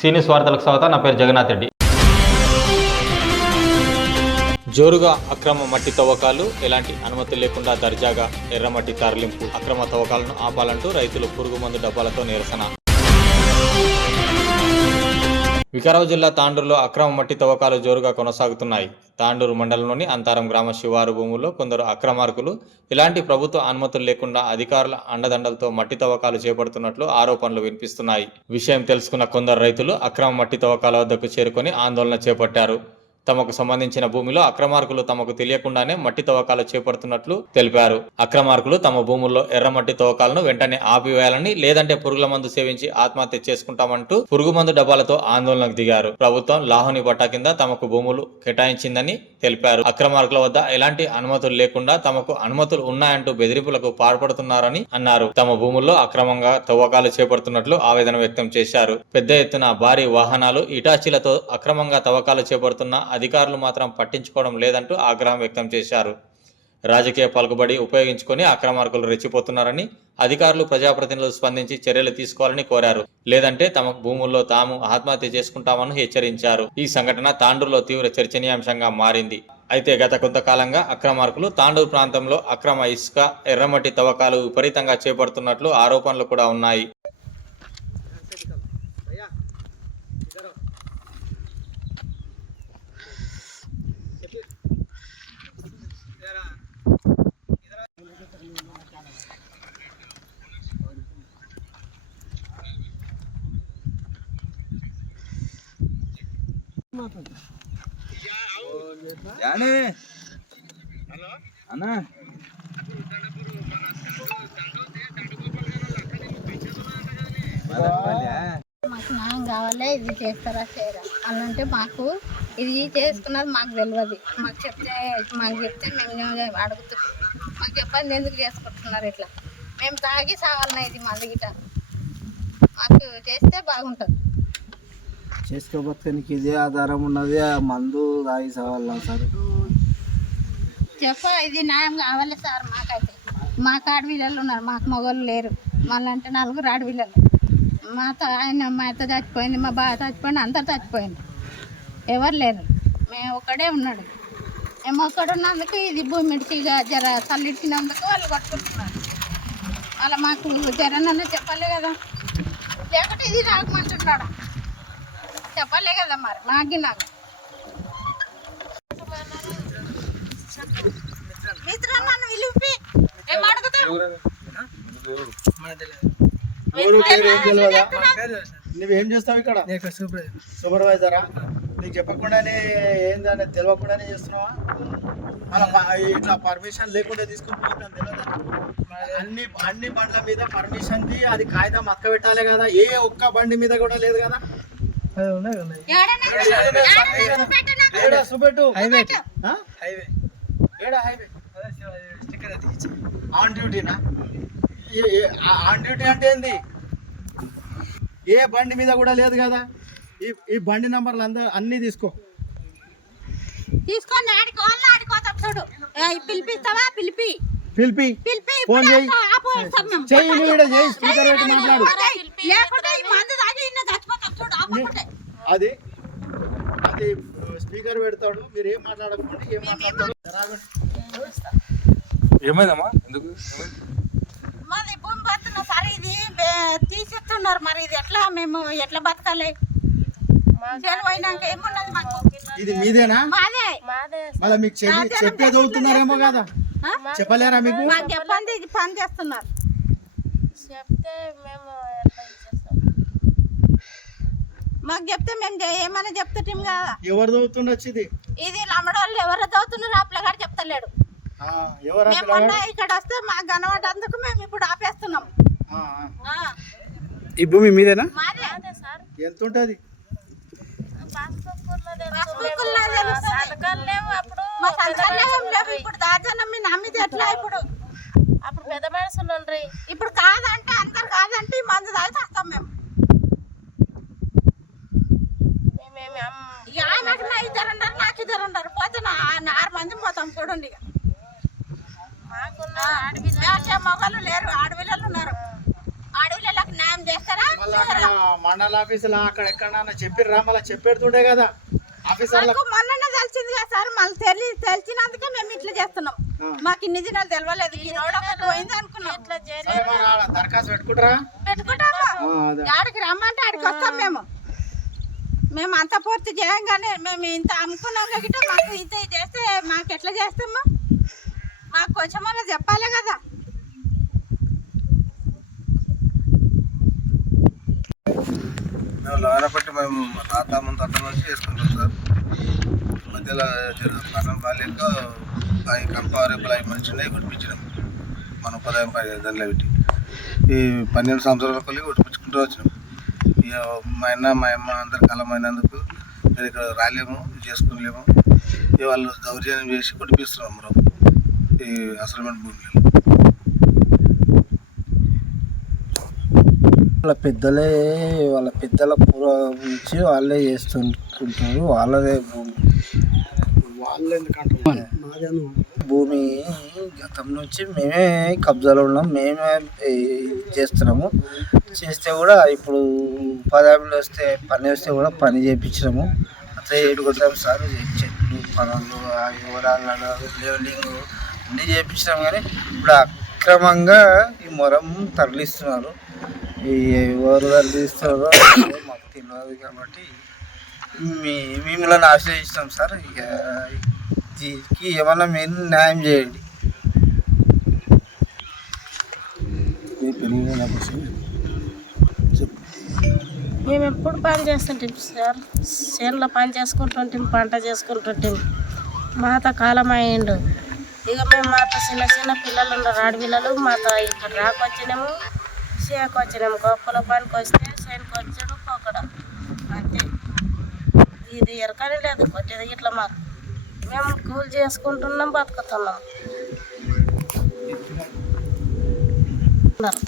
సీనియస్ వార్తలకు స్వాగతం నా పేరు జగన్నాథ్ రెడ్డి. జోరుగా అక్రమ మట్టి తవ్వకాలు ఎలాంటి అనుమతి లేకుండా దర్జాగా ఎర్రమట్టి తరలింపు అక్రమ తవ్వకాలను ఆపాలంటూ రైతులు పురుగు మందు డబ్బాలతో నిరసన. వికారాబాద్ జిల్లా తాండూరులో అక్రమ మట్టి తవ్వకాలు జోరుగా కొనసాగుతున్నాయి. తాండూరు మండలంలోని అంతారం గ్రామ శివారు భూముల్లో కొందరు అక్రమార్కులు ఇలాంటి ప్రభుత్వ అనుమతులు లేకుండా అధికారుల అండదండలతో మట్టి తవ్వకాలు చేపడుతున్నట్లు ఆరోపణలు వినిపిస్తున్నాయి. విషయం తెలుసుకున్న కొందరు రైతులు అక్రమ మట్టి తవ్వకాల వద్దకు చేరుకొని ఆందోళన చేపట్టారు. తమకు సంబంధించిన భూమిలో అక్రమార్కులు తమకు తెలియకుండానే మట్టి తవ్వకాలు చేపడుతున్నట్లు తెలిపారు. అక్రమార్కులు తమ భూముల్లో ఎర్రమట్టి తవ్వకాలను వెంటనే ఆపివేయాలని లేదంటే పురుగుల మందు సేవించి ఆత్మహత్య చేసుకుంటామంటూ పురుగు మందు డబ్బాలతో ఆందోళనకు దిగారు. ప్రభుత్వం లాహోని పట్టా కింద తమకు భూములు కేటాయించిందని తెలిపారు. అక్రమార్కుల వద్ద ఎలాంటి అనుమతులు లేకుండా తమకు అనుమతులు ఉన్నాయంటూ బెదిరింపులకు పాల్పడుతున్నారని అన్నారు. తమ భూముల్లో అక్రమంగా తవ్వకాలు చేపడుతున్నట్లు ఆవేదన వ్యక్తం చేశారు. పెద్ద ఎత్తున భారీ వాహనాలు ఇటాచీలతో అక్రమంగా తవ్వకాలు చేపడుతున్న అధికారులు మాత్రం పట్టించుకోవడం లేదంటూ ఆగ్రహం వ్యక్తం చేశారు. రాజకీయ పలుకుబడి ఉపయోగించుకొని అక్రమార్కులు రెచ్చిపోతున్నారని అధికారులు ప్రజాప్రతినిధులు స్పందించి చర్యలు తీసుకోవాలని కోరారు. లేదంటే తమ భూముల్లో తాము ఆత్మహత్య చేసుకుంటామని హెచ్చరించారు. ఈ సంఘటన తాండూరులో తీవ్ర చర్చనీయాంశంగా మారింది. అయితే గత కొంతకాలంగా అక్రమార్కులు తాండూరు ప్రాంతంలో అక్రమ ఇసుక ఎర్రమట్టి తవ్వకాలు విపరీతంగా చేపడుతున్నట్లు ఆరోపణలు కూడా ఉన్నాయి. అన్నా. మాకు న్యాయం కావాలి ఇది చేస్తారా చేయరా? అని అంటే మాకు ఇది చేసుకున్నది మాకు తెలియదు. మాకు చెప్తే మాకు చెప్తే మేము అడుగుతున్నాం. మాకు చెప్పండి ఎందుకు చేసుకుంటున్నారు ఇట్లా? మేము తాగి సావాలన్నా ఇది మా గిట మాకు చేస్తే బాగుంటుంది. చేసుకోబోతానికి ఇదే ఆధారం ఉన్నది. ఆ మందు తాగి సవాళ్ళ సార్? చెప్ప ఇది న్యాయం కావాలి సార్ మాకైతే. మాకు ఆడవిల్లలు ఉన్నారు మాకు మగవాళ్ళు లేరు. మళ్ళీ అంటే నలుగురు ఆడవిల్లలు మా ఆయన మా అత్త చచ్చిపోయింది మా బావ చచ్చిపోయింది అందరు చచ్చిపోయింది ఎవరు లేరు. మేము ఒకడే ఉన్నాడు. మేము ఒక్కడున్నందుకు ఇది భూమి ఇడిచిగా జర చల్లిచ్చినందుకు వాళ్ళు కొట్టుకుంటున్నారు. అలా మాకు జరనన్నా చెప్పాలి కదా. లేకుంటే ఇది రాకమంటున్నాడు? చెప్పలే కదా మరి మాకి నాకు మిత్రం నన్ను పిలిపి. ఏం అడుగుతావు? నువ్వేం చేస్తావు ఇక్కడ? సూపర్వైజరా నీకు చెప్పకుండానే ఏందని తెలియకుండానే చేస్తున్నావా? మన ఇట్లా పర్మిషన్ లేకుండా తీసుకుని పోతాను తెలియదా అన్ని అన్ని బండ్ల మీద పర్మిషన్ ది అది కాగితం అక్క పెట్టాలి కదా ఏ ఒక్క బండి మీద కూడా లేదు కదా? ఆన్ డ్యూటీనా ఆన్ డ్యూటీ అంటే ఏంది ఏ బండి మీద కూడా లేదు కదా ఈ ఈ బండి నంబర్లు అందరూ అన్నీ తీసుకో తీసుకొని ఆడుకోవాలి ఆడుకోతాం చూడు ఏయ్, పిలిపిస్తావా పిలిపి. పిలిపి. పిలిపి. ఫోన్ ఇప్పుడు చేయి. అంతా ఆపేస్తాం మేము. చెయ్యి నువ్వు ఈడ చేయి స్పీకర్ పెట్టి మాట్లాడు అరే, లేకుంటే ఈ మందు తాగి ఇన్న చచ్చిపోతాం చూడు ఆపకుంటే అది అది స్పీకర్ పెడతాడు. మీరు ఏం మాట్లాడకుండా ఏం మాట్లాడతాడు. ఏమైందమ్మా? ఎందుకు? మాది భూమి బతున్న సరే ఇది తీసేస్తున్నారు మరి. ఇది ఎట్లా మేము ఎట్లా బతకాలి? ఏమున్నది మాకు? ఇది మీదేనా? మాదే. మళ్ళీ మీకు చెప్పి చెప్పే చదువుతున్నారేమో కదా? చెప్పలేరా మీకు? మాకు చెప్పండి ఇది పని చేస్తున్నారు. చెప్తే మేము మాకు చెప్తే మేము ఏమైనా చెప్తాం కదా ఎవరు చదువుతుండొచ్చు ఇది? ఇది లమ్మడోళ్ళు ఎవరు చదువుతున్నారు ఆ పిల్లగాడు చెప్తలేడు. ఆ, ఎవరు ఆ మేము మొన్న? ఇక్కడ వస్తే మాకు కనబడ్డందుకు మేము ఇప్పుడు ఆపేస్తున్నాం. ఆ, ఆ. ఆ, ఈ భూమి మీదేనా? మాదే. అదే సార్. ఎంత ఉంటుంది ఇప్పుడు దాచానం మీ నమ్మిది ఎట్లా ఇప్పుడు? అప్పుడు పెద్ద మనుషులు ఉండ్రి ఇప్పుడు కాదంటే అందరు కాదంటే ఈ మందు తాగి వస్తాం మేము మేమేమి అమ్ ఇక ఆయనకు నా ఇద్దరు ఉన్నారు నాకు ఇద్దరు ఉన్నారు పోతే నా నా చూడండి ఇక మాకున్న ఆ, మొగలు లేరు. ఆడపిల్లలు ఉన్నారు. ఆడపిల్లలకు న్యాయం చేస్తారా? మండల ఆఫీసులో అక్కడ ఎక్కడన్నా చెప్పిర్రా? మళ్ళీ చెప్పెడుతుండే కదా. ఆఫీసర్లకు మాకు మొన్ననే తెలిసింది కదా సార్. మళ్ళీ తెలి తెలిసినందుకే మేము ఇట్లా చేస్తున్నాం. మాకు ఇన్ని దినాలు తెలియలేదు ఈ రోడ్ ఒకటి పోయింది అనుకున్నాం. ఇట్లా దరఖాస్తు పెట్టుకుంటారా? పెట్టుకుంటాము. ఆడికి రమ్మంటే ఆడికి వస్తాం మేము. మేము అంత పూర్తి చేయంగానే మేము ఇంత అమ్ముకున్నాం కాబట్టి మాకు ఇంత చేస్తే మాకు ఎట్లా చేస్తాము మాకు కొంచెం అలా చెప్పాలి కదా. మేము మేము మా తాత తాత నుంచి చేసుకుంటాం సార్. మధ్యలో పనం బాగాలేక అవి కంప అవి మంచిగా కొట్టించినాం మన ఉపాధ్యాయం పని దానిలో పెట్టి. ఈ పన్నెండు సంవత్సరాల కొలిగి కొట్టించుకుంటూ వచ్చినాం. మా అన్న మా అమ్మ అందరు కలమైనందుకు మేము ఇక్కడ రాలేము చేసుకోలేము వాళ్ళు దౌర్జన్యం చేసి కొట్టిపిస్తున్నాం మనం ఈ అసలమైన భూమిలో. వాళ్ళ పెద్దలే వాళ్ళ పెద్దల పూర్వ నుంచి వాళ్ళే చేస్తుంటారు వాళ్ళదే భూమి. వాళ్ళు భూమి గతం నుంచి మేమే కబ్జాలో ఉన్నాం మేమే ఈ, చేస్తున్నాము. చేస్తే కూడా ఇప్పుడు ఉపాధ్యాయులు వస్తే పని వస్తే కూడా పని చేయించినాము. అట్లా ఏడుకొట్టాం సార్ చెట్లు పనులు వివరాలు లెవెలింగ్ అన్నీ చేయించినాం కానీ ఇప్పుడు అక్రమంగా ఈ మొరం తరలిస్తున్నారు. ఈ ఎవరు తరలిస్తున్నారో మాకు తెలియదు కాబట్టి మీ మిమ్మల్ని ఆశ్రయించినాం సార్. ఇక దీనికి ఏమన్నా మీరు న్యాయం చేయండి. మేము ఎప్పుడు పని చేస్తుంటాం సార్? చేనులో పని చేసుకుంటుంటాం పంట చేసుకుంటుంటాం. మాత కాలం అయ్యిండు. ఇక మేము మాత చిన్న చిన్న పిల్లలు ఉన్నారు ఆడపిల్లలు మాత ఇక్కడ రాకొచ్చినాము చేకు వచ్చినాము. గొప్పల పనికి వస్తే చేనుకు వచ్చాడు పోకడం. అంతే. ఇది ఎరకని లేదు కొట్టేది ఇట్లా మాకు. మేము కూలి చేసుకుంటున్నాం బతుకుతున్నాం. ఉన్నారు.